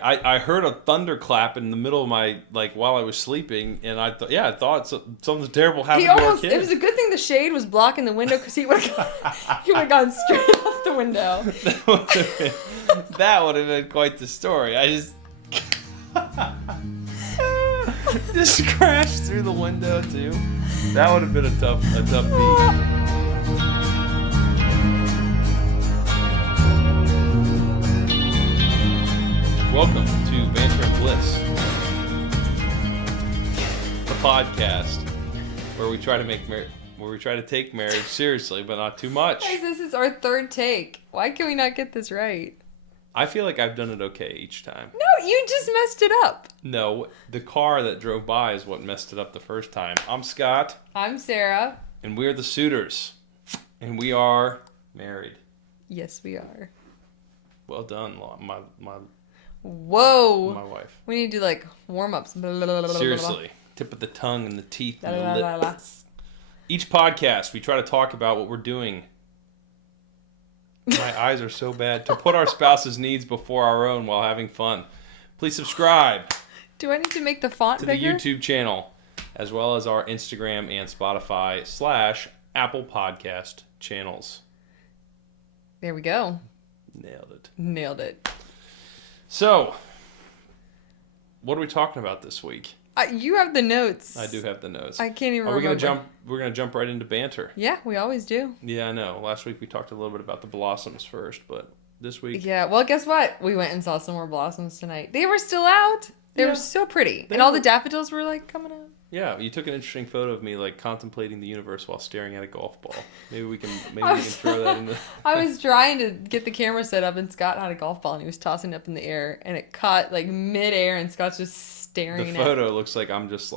I heard a thunderclap in the middle of my, while I was sleeping, and I thought something terrible happened to our kid. It was a good thing the shade was blocking the window because he would have gone straight out the window. That would have been quite the story. I just crashed through the window too. That would have been a tough beat. Welcome to Banter Bliss, the podcast where we try to take marriage seriously, but not too much. Guys, this is our third take. Why can we not get this right? I feel like I've done it okay each time. No, you just messed it up. No, the car that drove by is what messed it up the first time. I'm Scott. I'm Sarah. And we're the Sutters. And we are married. Yes, we are. Well done, Whoa. my wife. We need to do warm-ups. Seriously. Tip of the tongue and the teeth and the lips. Each podcast, we try to talk about what we're doing. My eyes are so bad. To put our spouse's needs before our own while having fun. Please subscribe. Do I need to make the font to bigger? the YouTube channel, as well as our Instagram and Spotify / Apple Podcast channels. There we go. Nailed it. It. So, what are we talking about this week? You have the notes. I do have the notes. I can't even remember. We're gonna jump right into banter. Yeah, we always do. Yeah, I know. Last week we talked a little bit about the blossoms first, but this week... Yeah, well, guess what? We went and saw some more blossoms tonight. They were still out. They were so pretty. And all the daffodils were, coming out. Yeah, you took an interesting photo of me, contemplating the universe while staring at a golf ball. Maybe we can throw that in the... I was trying to get the camera set up, and Scott had a golf ball, and he was tossing it up in the air, and it caught, mid-air, and Scott's just staring at it. The photo looks like I'm just,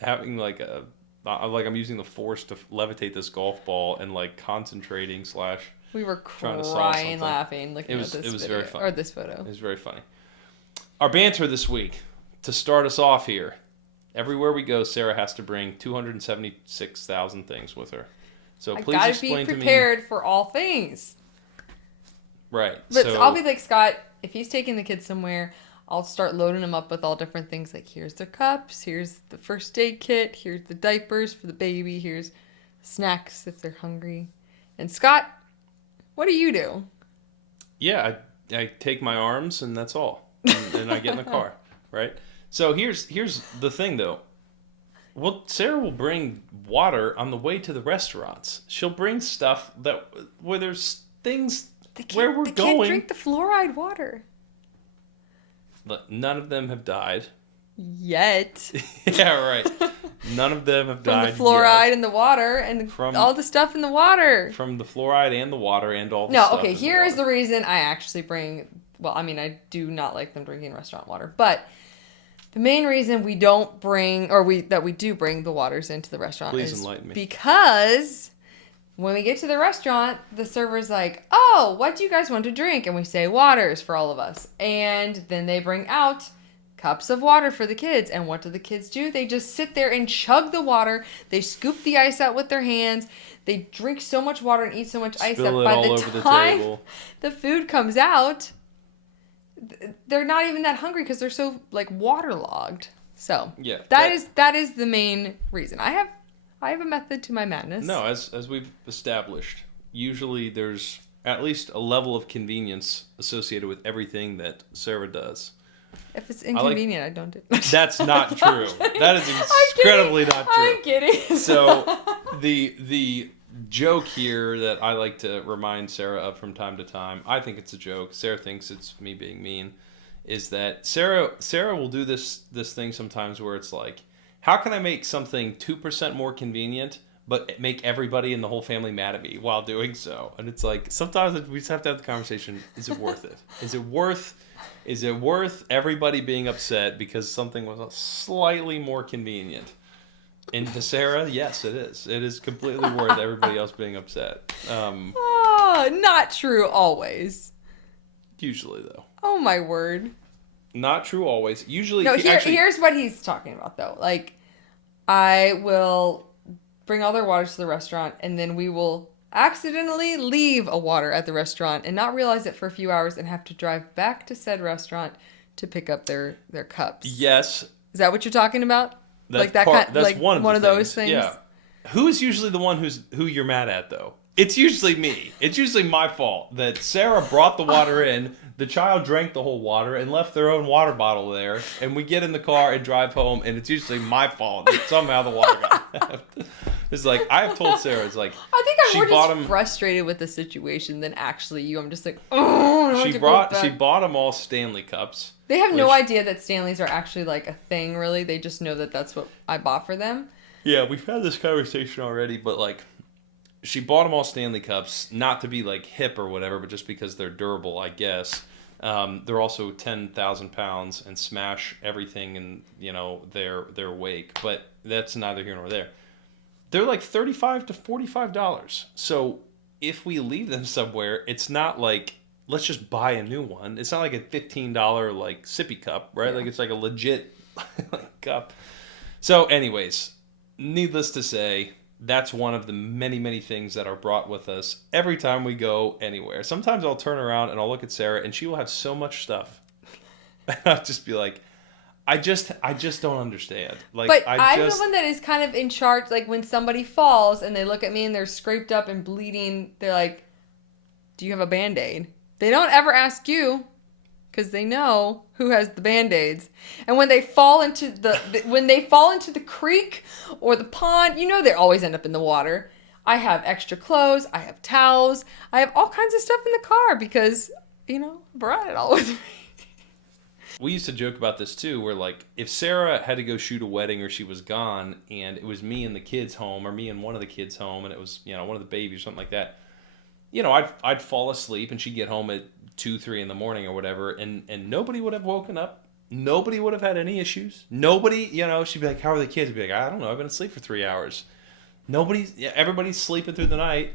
having, I'm using the force to levitate this golf ball and, concentrating / We were crying, laughing, looking at this video. It was very funny. Or this photo. It was very funny. Our banter this week, to start us off here. Everywhere we go, Sarah has to bring 276,000 things with her. So please explain to me... I gotta be prepared for all things. Right. But I'll be like Scott, if he's taking the kids somewhere, I'll start loading them up with all different things. Here's their cups, here's the first aid kit, here's the diapers for the baby, here's snacks if they're hungry. And Scott, what do you do? Yeah, I take my arms and that's all. And I get in the car, right? So here's the thing, though. Well, Sarah will bring water on the way to the restaurants. She'll bring stuff where there's things where we're going. They can't drink the fluoride water. None of them have died. Yet. Yeah, right. None of them have died. From the fluoride in the water and all the stuff in the water. From the fluoride and the water and all the stuff. No, okay, here is the reason I actually bring... Well, I do not like them drinking restaurant water, but the main reason we don't bring, that we do bring the waters into the restaurant is because when we get to the restaurant, the server's like, oh, what do you guys want to drink? And we say waters for all of us. And then they bring out cups of water for the kids. And what do the kids do? They just sit there and chug the water. They scoop the ice out with their hands. They drink so much water and eat so much ice that by the time the food comes out... They're not even that hungry because they're so waterlogged. So yeah, that is the main reason. I have a method to my madness. No, as we've established, usually there's at least a level of convenience associated with everything that Sarah does. If it's inconvenient, I don't do it. That's not true. That is incredibly not true. I'm kidding. So the joke here that I like to remind Sarah of from time to time, I think it's a joke, Sarah thinks it's me being mean, is that Sarah will do this thing sometimes where it's how can I make something 2% more convenient but make everybody in the whole family mad at me while doing so? And it's sometimes we just have to have the conversation, is it worth it? Is it worth everybody being upset because something was slightly more convenient? And to Sarah, yes, it is. It is completely worth everybody else being upset. Not true always. Usually, though. Oh, my word. Not true always. Usually... No, here's what he's talking about, though. I will bring all their waters to the restaurant, and then we will accidentally leave a water at the restaurant and not realize it for a few hours and have to drive back to said restaurant to pick up their cups. Yes. Is that what you're talking about? That's like that part, kind, that's like one of those things. Yeah. Who is usually the one who you're mad at though? It's usually me. It's usually my fault that Sarah brought the water in, the child drank the whole water and left their own water bottle there, and we get in the car and drive home, and it's usually my fault that somehow the water got left. It's like, I have told Sarah, it's like, I think I'm more just frustrated with the situation than actually you. I'm just like, oh, she bought them all Stanley cups. They have no idea that Stanleys are actually like a thing, really. They just know that that's what I bought for them. Yeah, we've had this conversation already, but like, she bought them all Stanley cups, not to be like hip or whatever, but just because they're durable, I guess. They're also 10,000 pounds and smash everything in, their wake. But that's neither here nor there. They're like $35 to $45. So if we leave them somewhere, it's not like, let's just buy a new one. It's not like a $15 like sippy cup, right? Yeah. Like it's like a legit cup. So anyways, needless to say, that's one of the many, many things that are brought with us every time we go anywhere. Sometimes I'll turn around and I'll look at Sarah and she will have so much stuff. And I'll just be like, I just don't understand. Like, but I'm the one that is kind of in charge. Like when somebody falls and they look at me and they're scraped up and bleeding, they're like, do you have a Band-Aid? They don't ever ask you because they know who has the Band-Aids. And when they fall into the creek or the pond, they always end up in the water. I have extra clothes. I have towels. I have all kinds of stuff in the car because, brought it all with me. We used to joke about this too, where like if Sarah had to go shoot a wedding or she was gone and it was me and the kids home or me and one of the kids home and it was, one of the babies or something like that, I'd fall asleep and she'd get home at 2-3 in the morning or whatever, and nobody would have woken up. Nobody would have had any issues. Nobody, she'd be like, how are the kids? I'd be like, I don't know, I've been asleep for 3 hours. Everybody's sleeping through the night.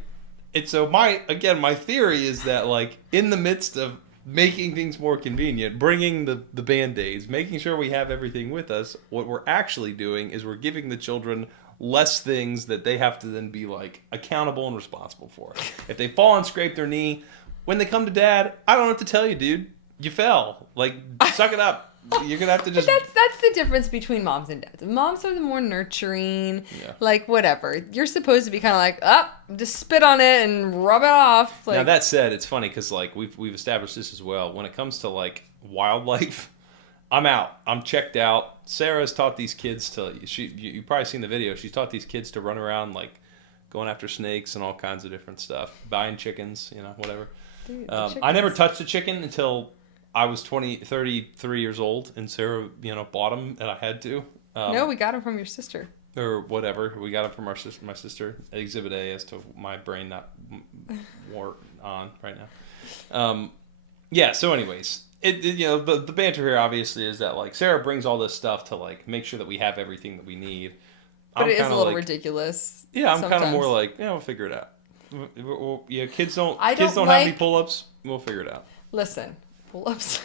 And so my theory is that like in the midst of making things more convenient, bringing the Band-Aids, making sure we have everything with us, what we're actually doing is we're giving the children less things that they have to then be like accountable and responsible for. If they fall and scrape their knee, when they come to dad, I don't have to tell you, dude, you fell. Like, suck it up. You're gonna have to just. But that's the difference between moms and dads. Moms are the more nurturing, like whatever. You're supposed to be kind of like, just spit on it and rub it off. Like, now that said, it's funny because like we've established this as well. When it comes to like wildlife, I'm out. I'm checked out. Sarah's taught these kids to. You've probably seen the video. She's taught these kids to run around like going after snakes and all kinds of different stuff, buying chickens, whatever. Dude, I never touched a chicken until I was 33 years old, and Sarah, bought them, and I had to. No, we got them from your sister. Or whatever. We got them from my sister. Exhibit A as to my brain not more on right now. So anyways, the banter here obviously is that, like, Sarah brings all this stuff to, like, make sure that we have everything that we need. But it is a little ridiculous. Yeah, I'm kind of more like, we'll figure it out. Kids don't have any pull-ups. We'll figure it out. Listen, pull-ups.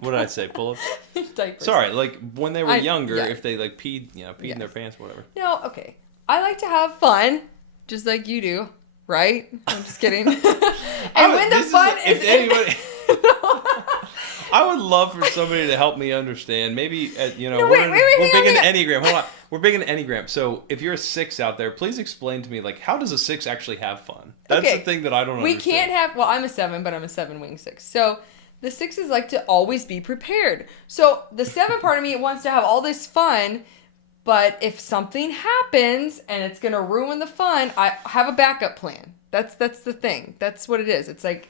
What did I say? Pull-ups? Diapers. Sorry, like when they were younger, if they like peed in their pants, whatever. No, okay. I like to have fun, just like you do, right? I'm just kidding. And when the fun is anybody. I would love for somebody to help me understand. Maybe, we're big into Enneagram. Hold on. We're big into Enneagram. So if you're a 6 out there, please explain to me, like, how does a 6 actually have fun? That's the thing that I don't understand. We can't have, I'm a 7, but I'm a 7-wing 6. So the 6s like to always be prepared. So the 7 part of me wants to have all this fun, but if something happens and it's going to ruin the fun, I have a backup plan. That's the thing. That's what it is. It's like,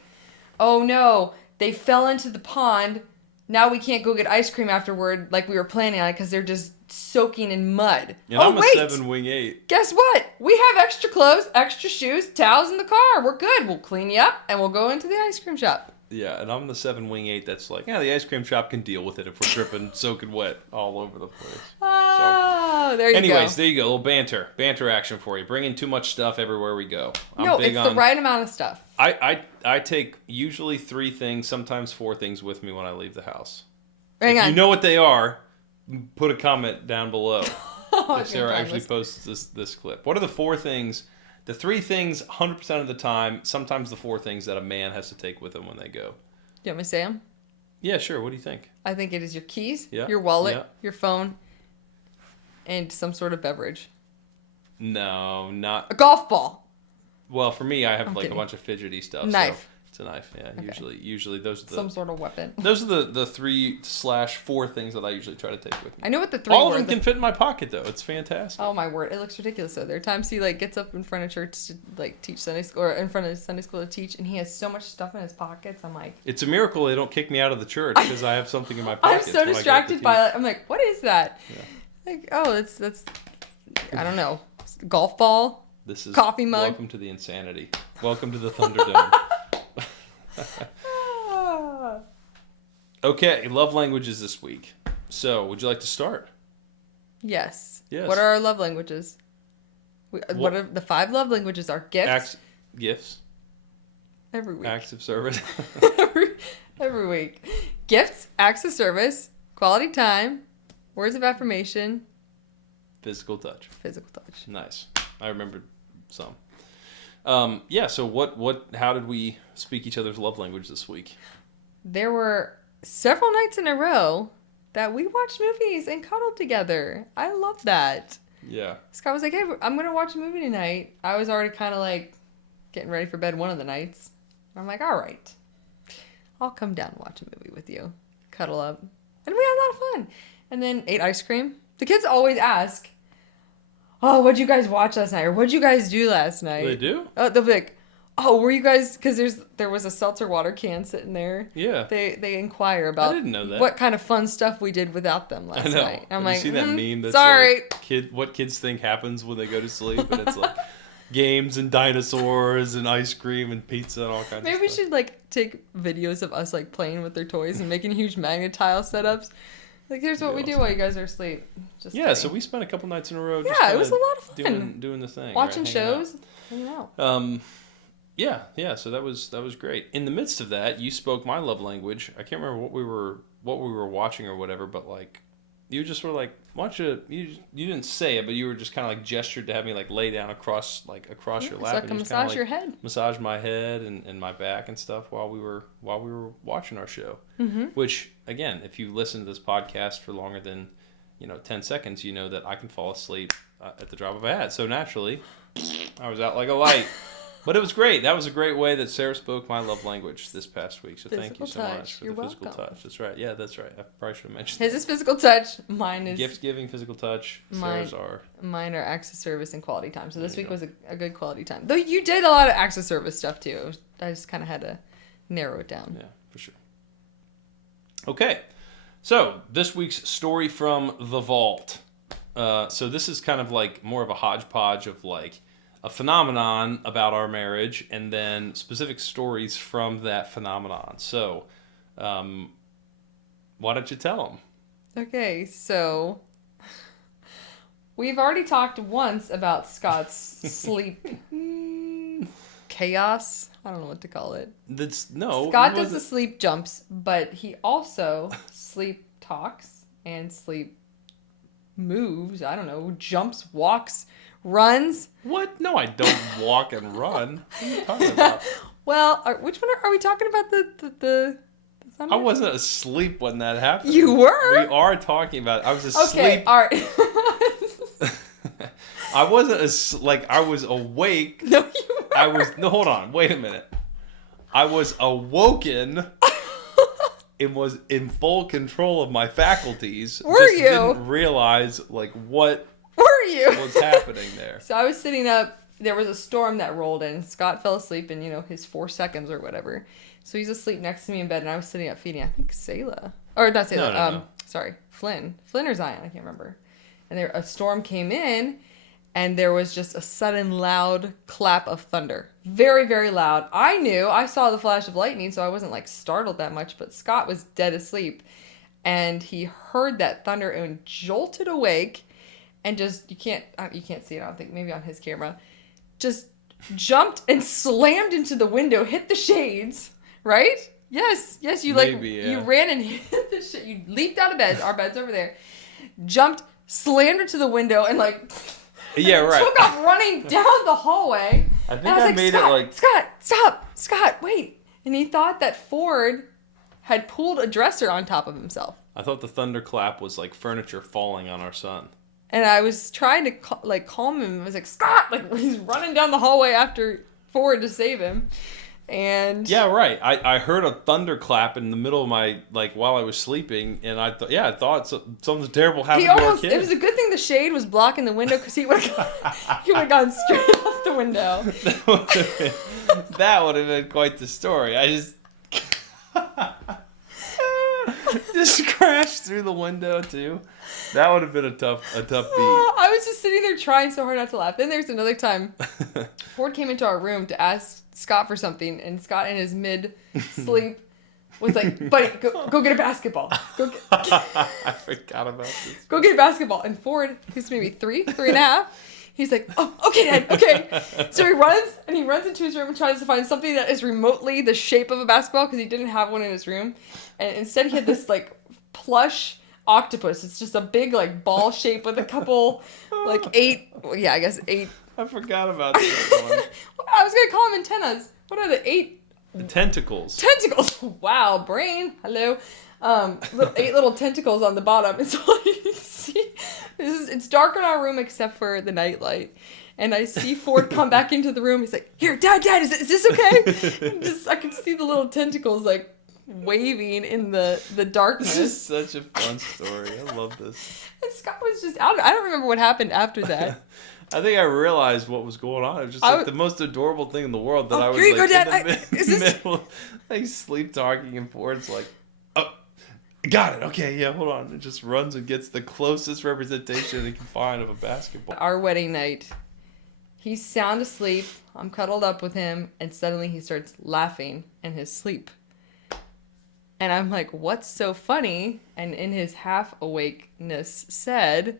oh no, they fell into the pond. Now we can't go get ice cream afterward like we were planning on it because they're just soaking in mud. And I'm a 7-wing 8. Guess what? We have extra clothes, extra shoes, towels in the car. We're good. We'll clean you up and we'll go into the ice cream shop. Yeah, and I'm the 7-wing 8 that's like, the ice cream shop can deal with it if we're dripping, soaking wet all over the place. Oh, there you go. Anyways, there you go. A little banter action for you. Bringing too much stuff everywhere we go. It's the right amount of stuff. I take usually 3 things, sometimes 4 things with me when I leave the house. Hang on. If you know what they are, put a comment down below if Sarah actually posts this clip. What are the 4 things The 3 things 100% of the time, sometimes the 4 things that a man has to take with him when they go. You want me to say them? Yeah, sure. What do you think? I think it is your keys, your wallet, your phone, and some sort of beverage. No, not... A golf ball. Well, for me, I have a bunch of fidgety stuff. Knife. So it's a knife, yeah. Okay. Usually those are the... Some sort of weapon. Those are the 3/4 things that I usually try to take with me. I know what the 3 All of them can fit in my pocket, though. It's fantastic. Oh, my word. It looks ridiculous, though. There are times he, gets up in front of church to, teach Sunday school, or in front of Sunday school to teach, and he has so much stuff in his pockets. I'm like... It's a miracle they don't kick me out of the church, because I have something in my pockets. I'm so distracted by that. I'm like, what is that? Yeah. That's... I don't know. Golf ball? This is coffee mug. Welcome to the insanity. Welcome to the Thunderdome. Okay, love languages this week. So, would you like to start? Yes. What are our love languages? What are the 5 love languages? Are gifts. Gifts. Every week. Acts of service. every week. Gifts, acts of service, quality time, words of affirmation. Physical touch. Nice. I remembered some. So how did we speak each other's love language this week? There were several nights in a row that we watched movies and cuddled together. I love that. Yeah. Scott was like, hey, I'm going to watch a movie tonight. I was already kind of getting ready for bed one of the nights. I'm like, all right, I'll come down and watch a movie with you. Cuddle up. And we had a lot of fun. And then ate ice cream. The kids always ask, oh, what'd you guys watch last night? Or what'd you guys do last night? They do? They'll be like, oh, were you guys... Because there was a seltzer water can sitting there. Yeah. They inquire about... I didn't know that. What kind of fun stuff we did without them last night. I'm Have you seen that meme that's sorry. What kids think happens when they go to sleep? And it's games and dinosaurs and ice cream and pizza and all kinds of stuff. Maybe we should take videos of us playing with their toys and making huge magnetile setups. Here's what we do while you guys are asleep. Just kidding. So we spent a couple nights in a row. Yeah, it was a lot of fun. Doing the thing. Watching shows, hanging out. Yeah. So that was great. In the midst of that, you spoke my love language. I can't remember what we were watching or whatever, but you just were watch a. You didn't say it, but you were just kind of gestured to have me lay down across your lap. So I can massage your head. Massage my head and my back and stuff while we were watching our show. Mm-hmm. Which again, if you listen to this podcast for longer than 10 seconds, you know that I can fall asleep at the drop of a hat. So naturally, I was out like a light. But it was great. That was a great way that Sarah spoke my love language this past week. So thank you so much for the physical touch. That's right. Yeah, that's right. I probably should have mentioned his is physical touch. Mine is... gift giving, physical touch. Sarah's are... Mine are acts of service and quality time. So this week was a good quality time. Though you did a lot of acts of service stuff too. I just kind of had to narrow it down. Yeah, for sure. Okay. So this week's story from the vault. So this is kind of more of a hodgepodge of a phenomenon about our marriage and then specific stories from that phenomenon. So, why don't you tell them? Okay, so we've already talked once about Scott's sleep chaos. I don't know what to call it. Scott does the sleep jumps, but he also sleep talks and sleep moves. I don't know, jumps, walks, runs. What? No, I don't walk and run. What are you talking about? Well, which one are we talking about? The thunder? I wasn't asleep when that happened. You were? We are talking about it. I was asleep. Okay, all right. I wasn't I was awake. No, you were. No, hold on. Wait a minute. I was awoken and was in full control of my faculties. Were you? Didn't realize what were you? was happening there. So I was sitting up. There was a storm that rolled in. Scott fell asleep in, his 4 seconds or whatever. So he's asleep next to me in bed, and I was sitting up feeding, I think, Selah. Or not Selah. No. Sorry, Flynn. Flynn or Zion, I can't remember. And a storm came in, and there was just a sudden loud clap of thunder. Very, very loud. I saw the flash of lightning, so I wasn't startled that much, but Scott was dead asleep. And he heard that thunder and jolted awake. And just, you can't see it, I don't think, maybe on his camera, just jumped and slammed into the window, hit the shades, right? Yes, you you ran and hit the shade, you leaped out of bed, our bed's over there, jumped, slammed into the window, and Yeah, right. Took off running down the hallway. I think I made Scott, it like... Scott, wait. And he thought that Ford had pulled a dresser on top of himself. I thought the thunderclap was like furniture falling on our son. And I was trying to calm him. I was like, Scott! Like, he's running down the hallway after Ford to save him. And yeah, right. I heard a thunderclap in the middle of my, like, while I was sleeping, and I thought something terrible happened to our kid. It was a good thing the shade was blocking the window, because he would have gone straight off the window. That would have been quite the story. I just crashed through the window too. That would have been a tough beat. I was just sitting there trying so hard not to laugh. Then there's another time. Ford came into our room to ask Scott for something, and Scott in his mid-sleep was like, buddy, go get a basketball. I forgot about this. Go get a basketball. And Ford, who's maybe 3.5, he's like, oh, okay, Dad, okay. So he runs into his room and tries to find something that is remotely the shape of a basketball, because he didn't have one in his room. And instead he had this, like, plush octopus. It's just a big, like, ball shape with a couple, like, 8. I forgot about that one. I was going to call them antennas. What are the 8? The tentacles. Tentacles. Wow, brain. Hello. 8 little tentacles on the bottom. And so you see, it's dark in our room except for the nightlight. And I see Ford come back into the room. He's like, here, Dad, is this okay? I can see the little tentacles, like, waving in the darkness. This is such a fun story. I love this. And Scott was just out. I don't remember what happened after that. I think I realized what was going on. It was just like the most adorable thing in the world that I was like in the middle, like sleep talking, and Ford's like, oh, got it. Okay, yeah, hold on. It just runs and gets the closest representation he can find of a basketball. Our wedding night, he's sound asleep. I'm cuddled up with him, and suddenly he starts laughing in his sleep. And I'm like, what's so funny? And in his half-awakeness said,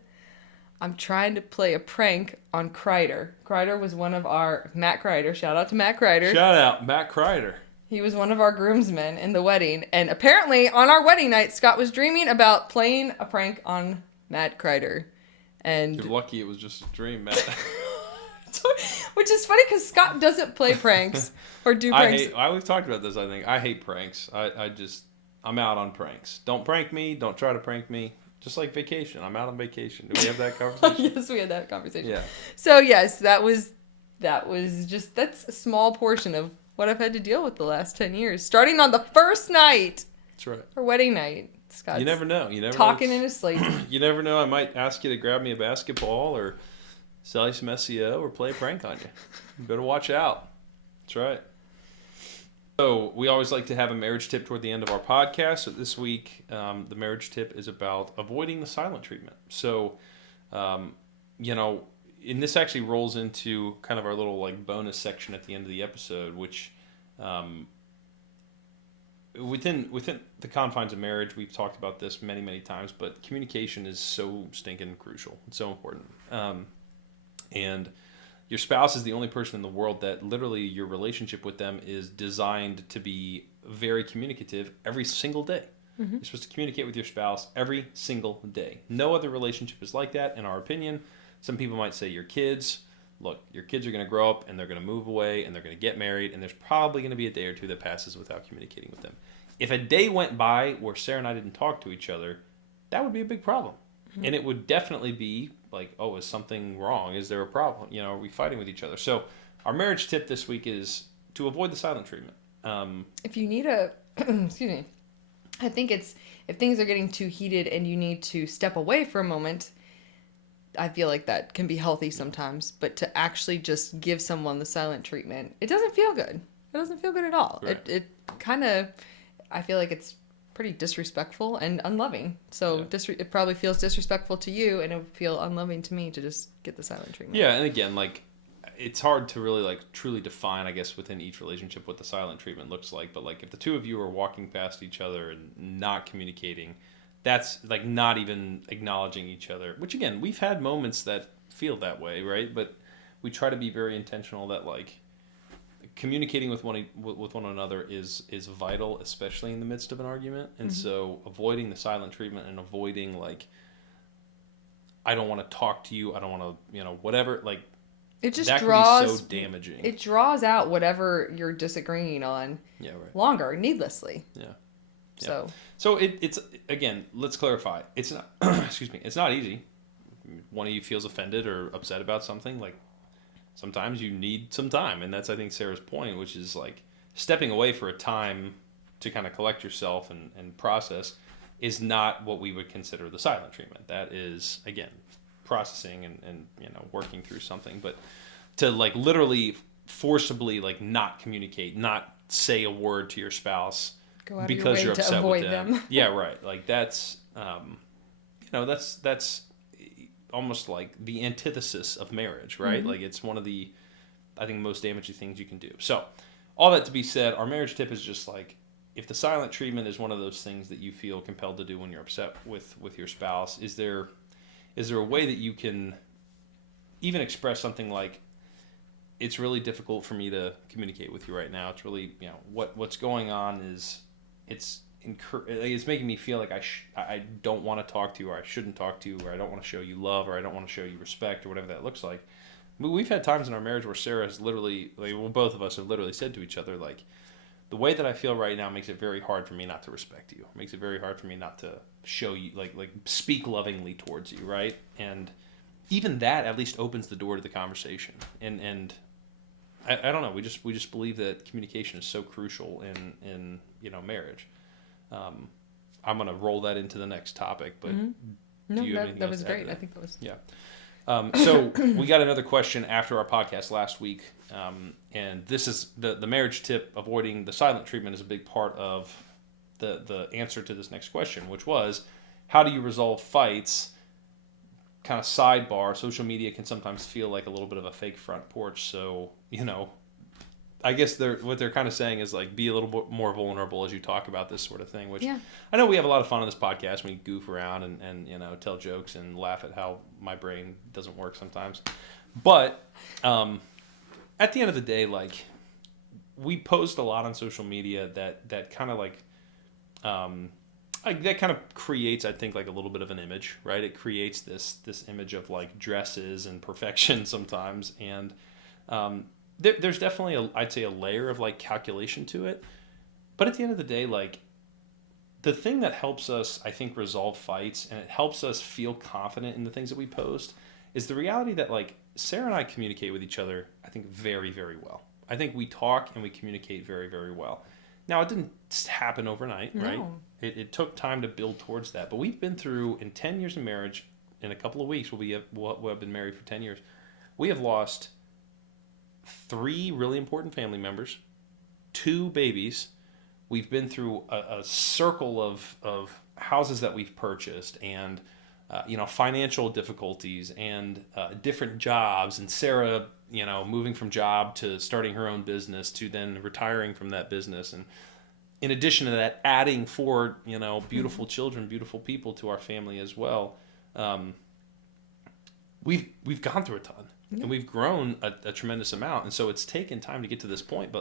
I'm trying to play a prank on Kreider. Kreider was one of our... Matt Kreider. Shout out to Matt Kreider. Shout out, Matt Kreider. He was one of our groomsmen in the wedding. And apparently, on our wedding night, Scott was dreaming about playing a prank on Matt Kreider. And you're lucky it was just a dream, Matt. Which is funny, because Scott doesn't play pranks or do pranks. We've talked about this, I think. I hate pranks. I'm out on pranks. Don't prank me. Don't try to prank me. Just like vacation. I'm out on vacation. Do we have that conversation? Yes, we had that conversation. Yeah. So, yes, that's a small portion of what I've had to deal with the last 10 years. Starting on the first night. That's right. Our wedding night. Scott's you never know. Talking in his sleep. You never know. I might ask you to grab me a basketball or sell you some SEO or play a prank on you. You better watch out. That's right. So we always like to have a marriage tip toward the end of our podcast. So this week, the marriage tip is about avoiding the silent treatment. So, and this actually rolls into kind of our little like bonus section at the end of the episode, which within the confines of marriage, we've talked about this many, many times, but communication is so stinking crucial. It's so important. And your spouse is the only person in the world that literally your relationship with them is designed to be very communicative every single day. Mm-hmm. You're supposed to communicate with your spouse every single day. No other relationship is like that, in our opinion. Some people might say your kids. Look, your kids are going to grow up and they're going to move away and they're going to get married, and there's probably going to be a day or two that passes without communicating with them. If a day went by where Sarah and I didn't talk to each other, that would be a big problem. Mm-hmm. And it would definitely be like, oh, is something wrong? Is there a problem? Are we fighting with each other? So our marriage tip this week is to avoid the silent treatment. If you need excuse me, I think it's, if things are getting too heated and you need to step away for a moment, I feel like that can be healthy sometimes. But to actually just give someone the silent treatment, it doesn't feel good. It doesn't feel good at all. Right. It kind of, I feel like it's pretty disrespectful and unloving. So yeah. It probably feels disrespectful to you, and it would feel unloving to me to just get the silent treatment. Yeah, and again, like, it's hard to really like truly define, I guess, within each relationship what the silent treatment looks like. But like, if the two of you are walking past each other and not communicating, that's like not even acknowledging each other. Which again, we've had moments that feel that way, right? But we try to be very intentional that like communicating with one another is vital, especially in the midst of an argument. And so avoiding the silent treatment and avoiding like, I don't want to talk to you. I don't want to, whatever. Like, it just that draws. can be so damaging. It draws out whatever you're disagreeing on. Yeah, right. Longer, needlessly. Yeah. So it's again. Let's clarify. It's not. Excuse me. It's not easy. One of you feels offended or upset about something. Like, sometimes you need some time, and that's, I think, Sarah's point, which is like stepping away for a time to kind of collect yourself and process is not what we would consider the silent treatment. That is, again, processing and working through something. But to like literally forcibly like not communicate, not say a word to your spouse because you're upset with them. Yeah, right. Like that's that's almost like the antithesis of marriage, right? Mm-hmm. Like it's one of the, I think, most damaging things you can do. So all that to be said, our marriage tip is just like, if the silent treatment is one of those things that you feel compelled to do when you're upset with your spouse, is there a way that you can even express something like, it's really difficult for me to communicate with you right now. It's really, what's going on is it's making me feel like I don't want to talk to you, or I shouldn't talk to you, or I don't want to show you love, or I don't want to show you respect, or whatever that looks like. But we've had times in our marriage where Sarah has literally, both of us have literally said to each other, like, the way that I feel right now makes it very hard for me not to respect you. It makes it very hard for me not to show you, like speak lovingly towards you, right? And even that at least opens the door to the conversation. And I don't know. We just believe that communication is so crucial in marriage. I'm gonna roll that into the next topic, but no, that was great. I think that was So we got another question after our podcast last week, and this is the marriage tip. Avoiding the silent treatment is a big part of the answer to this next question, which was, how do you resolve fights? Kind of sidebar, social media can sometimes feel like a little bit of a fake front porch. So, I guess what they're kind of saying is like, be a little bit more vulnerable as you talk about this sort of thing, which I know we have a lot of fun on this podcast. We goof around and tell jokes and laugh at how my brain doesn't work sometimes. But at the end of the day, like, we post a lot on social media that kind of like that kind of creates, I think, like a little bit of an image, right? It creates this image of like dresses and perfection sometimes, and there's definitely I'd say a layer of like calculation to it. But at the end of the day, like, the thing that helps us, I think, resolve fights, and it helps us feel confident in the things that we post, is the reality that like Sarah and I communicate with each other, I think, very, very well. I think we talk and we communicate very, very well. Now, it didn't happen overnight, right? It took time to build towards that. But we've been through, in 10 years of marriage, in a couple of weeks, we'll have been married for 10 years, we have lost 3 really important family members, 2 babies. We've been through a circle of houses that we've purchased, and financial difficulties, and different jobs, and Sarah, moving from job to starting her own business to then retiring from that business, and in addition to that, adding 4 beautiful children, beautiful people to our family as well. We've gone through a ton, and we've grown a tremendous amount, and so it's taken time to get to this point,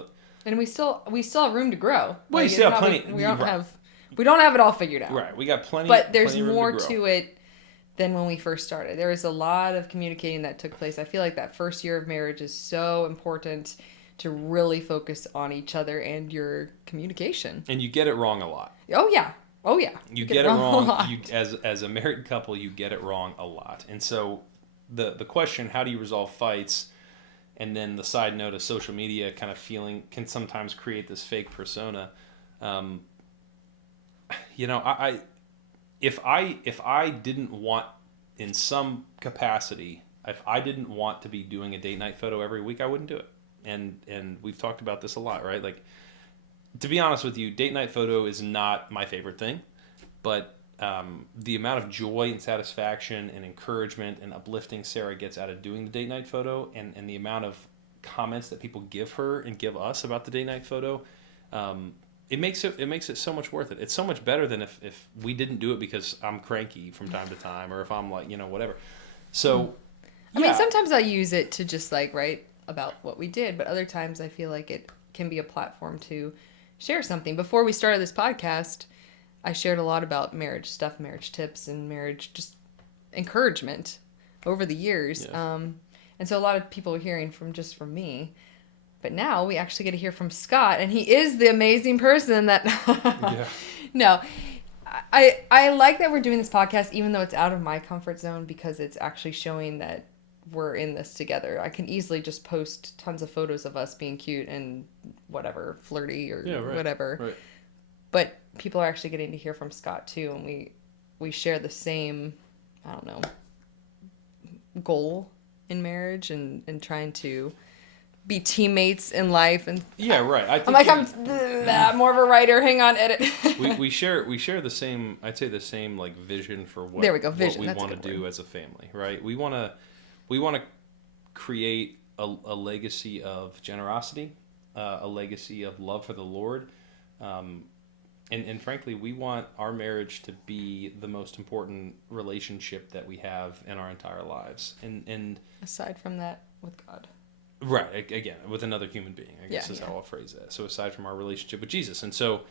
and we still have room to grow. Well, you still have plenty. We don't have it all figured out. Right, we got plenty. But there's more to it than when we first started. There was a lot of communicating that took place. I feel like that first year of marriage is so important to really focus on each other and your communication. And you get it wrong a lot. Oh yeah. You get it wrong. You, as a married couple, you get it wrong a lot. And so the question, how do you resolve fights? And then the side note of social media kind of feeling can sometimes create this fake persona. If I didn't want, in some capacity, if I didn't want to be doing a date night photo every week, I wouldn't do it. And we've talked about this a lot, right? Like, to be honest with you, date night photo is not my favorite thing, but the amount of joy and satisfaction and encouragement and uplifting Sarah gets out of doing the date night photo, and the amount of comments that people give her and give us about the date night photo, it makes it so much worth it. It's so much better than if we didn't do it because I'm cranky from time to time, or if I'm like, whatever. So, I mean, sometimes I use it to just like write about what we did, but other times I feel like it can be a platform to share something. Before we started this podcast, I shared a lot about marriage stuff, marriage tips, and marriage just encouragement over the years. Yeah. And so a lot of people are hearing from me. But now we actually get to hear from Scott, and he is the amazing person that... Yeah. No, I like that we're doing this podcast, even though it's out of my comfort zone, because it's actually showing that we're in this together. I can easily just post tons of photos of us being cute and whatever, flirty or whatever. Right. But people are actually getting to hear from Scott too, and we share the same, I don't know, goal in marriage and trying to be teammates in life. And yeah, right. I'm more of a writer. Hang on, edit. we share the same. I'd say the same like vision for what. There we go. Vision. What we want to do as a family, right? We want to create a legacy of generosity, a legacy of love for the Lord, and frankly, we want our marriage to be the most important relationship that we have in our entire lives. And aside from that, with God. Right, again, with another human being, I guess is how I'll phrase that. So aside from our relationship with Jesus. And so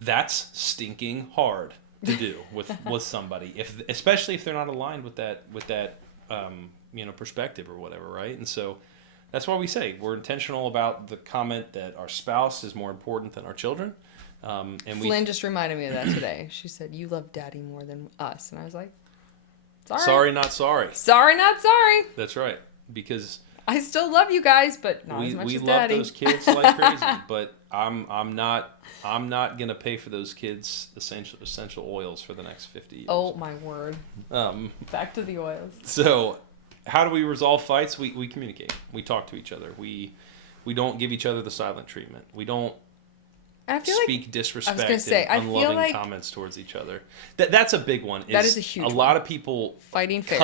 that's stinking hard to do with somebody, especially if they're not aligned with that perspective or whatever, right? And so that's why we say we're intentional about the comment that our spouse is more important than our children. And Flynn just reminded me of that today. She said, "You love Daddy more than us." And I was like, sorry, not sorry. Sorry, not sorry. That's right. Because I still love you guys, but not as much as Daddy. We love those kids like crazy, but I'm not gonna pay for those kids essential oils for the next 50 years. Oh my word! Back to the oils. So, how do we resolve fights? We communicate. We talk to each other. We don't give each other the silent treatment. We don't speak disrespect and unloving comments towards each other. That's a big one. That is a huge one. A lot of people fighting fair.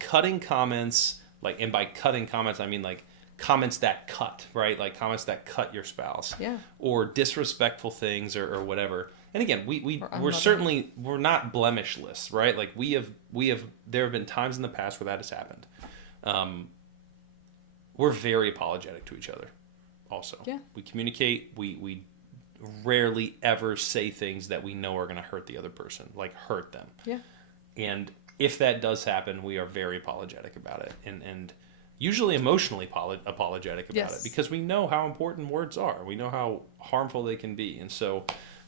cutting comments. Like, and by cutting comments, I mean like comments that cut, right? Like comments that cut your spouse, or disrespectful things, or whatever. And again, we're certainly not blemishless, right? Like there have been times in the past where that has happened. We're very apologetic to each other. Also, we communicate. We rarely ever say things that we know are going to hurt the other person, like hurt them. Yeah, and if that does happen, we are very apologetic about it, and usually emotionally apologetic about it, because we know how important words are. We know how harmful they can be, and so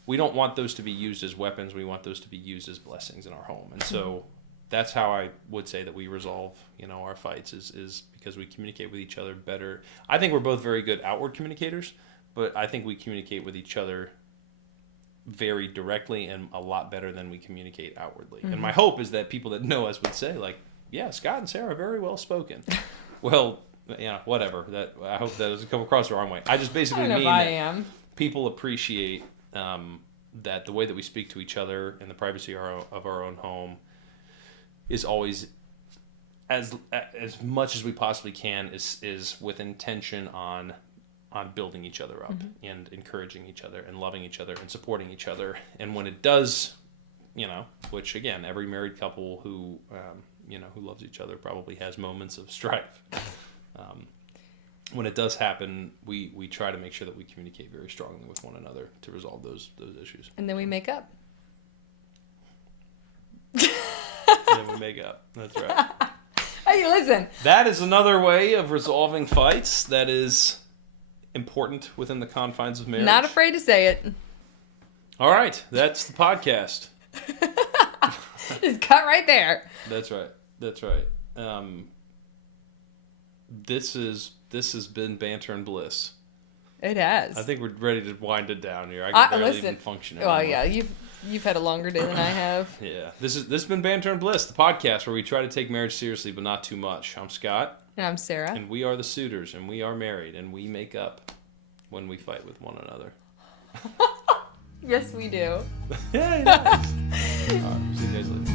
we don't want those to be used as weapons. We want those to be used as blessings in our home. And so that's how I would say that we resolve, our fights is because we communicate with each other better. I think we're both very good outward communicators, but I think we communicate with each other very directly and a lot better than we communicate outwardly. And my hope is that people that know us would say, like, yeah, Scott and Sarah are very well spoken. Well, whatever. That I hope that doesn't come across the wrong way. I just basically mean that people appreciate that the way that we speak to each other in the privacy of our own home is always as much as we possibly can is with intention on building each other up and encouraging each other and loving each other and supporting each other. And when it does, which again, every married couple who loves each other probably has moments of strife. When it does happen, we try to make sure that we communicate very strongly with one another to resolve those issues. And then we make up. That's right. Hey, listen. That is another way of resolving fights that is important within the confines of marriage. Not afraid to say it. All right, that's the podcast. Just cut right there. That's right. This has been Banter and Bliss. It has. I think we're ready to wind it down here. I can barely even function anymore. Well, yeah, you've had a longer day than I have. Yeah, this has been Banter and Bliss, the podcast where we try to take marriage seriously, but not too much. I'm Scott. And I'm Sarah. And we are the Sutters, and we are married, and we make up when we fight with one another. Yes, we do. Yeah, nice. All right, see you guys later.